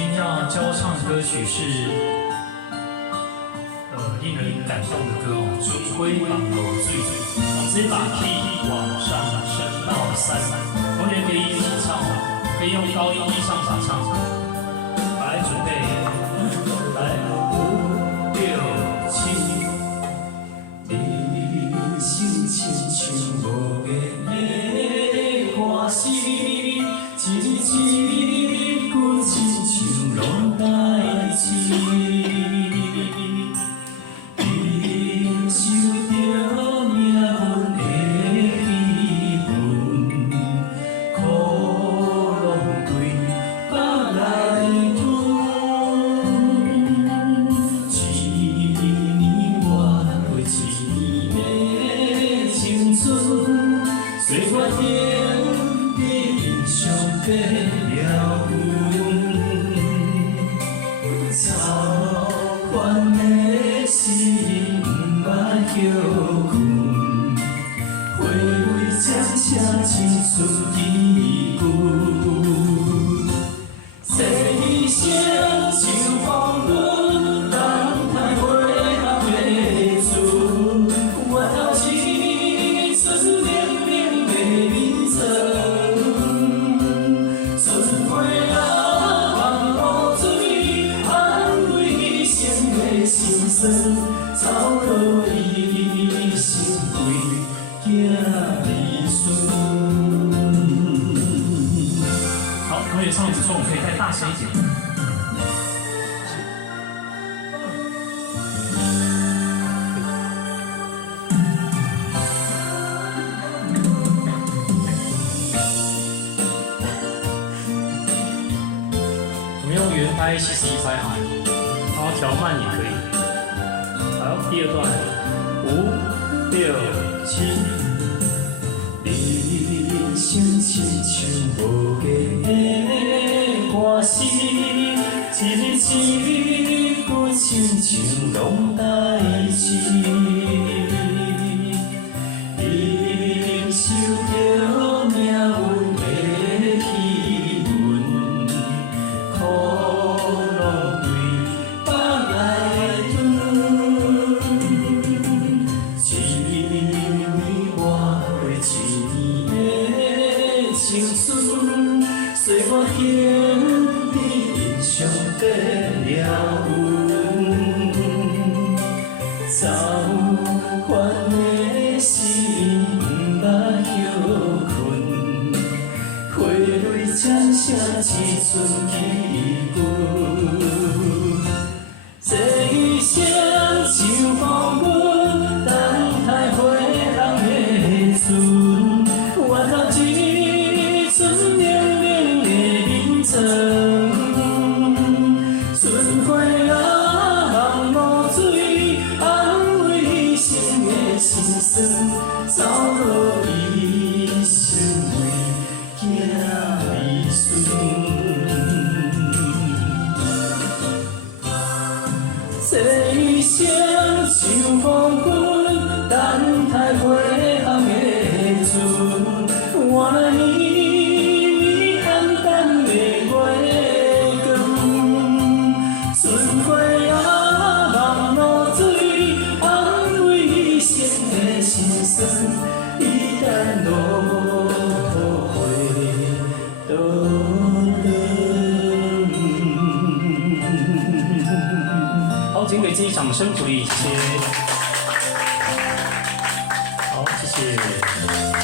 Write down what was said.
今天要教唱的歌曲是令人感动的歌哦，准归网络最，直接把 key 往上升到3，同学可以一起唱哦，可以用高音上法唱。来，准备，来，5、6、7。人生亲像无言的歌词，一字一句亲像拢代志。忍受着命运的戏份，苦拢对腹来吞。一年换过一年的青春，岁月点滴印象变了痕。草原的心不捌休困，花蕊渐渐青春记句。这一生像风云，等待花红的船。我头一寸冷冷的面妆，春花啊望露水，安慰心的心酸，走落伊心为囝儿孙。好，同学唱的不错，我们可以再大声一点。我们用原拍71拍好，然后调慢也可以。好，第二段，5、6、7。人生亲像无言的歌词，一字一句亲像拢代志。忍受着命运的戏份，苦拢对腹来吞。一年换过一年的青春，岁月点滴印象变了痕。走远的心不捌休困，花蕊渐成一寸记句。这一生像风云，等待花红的船。我头一寸冷冷的面妆，春花啊望露水，安慰心的心酸，走落伊心为囝儿孙。这一生像风云，等待花红的船。我来年年暗淡的月光，春花啊望露水，安慰心的心酸，一旦落花都等。好，请给自己掌声鼓励，谢谢。好，谢谢。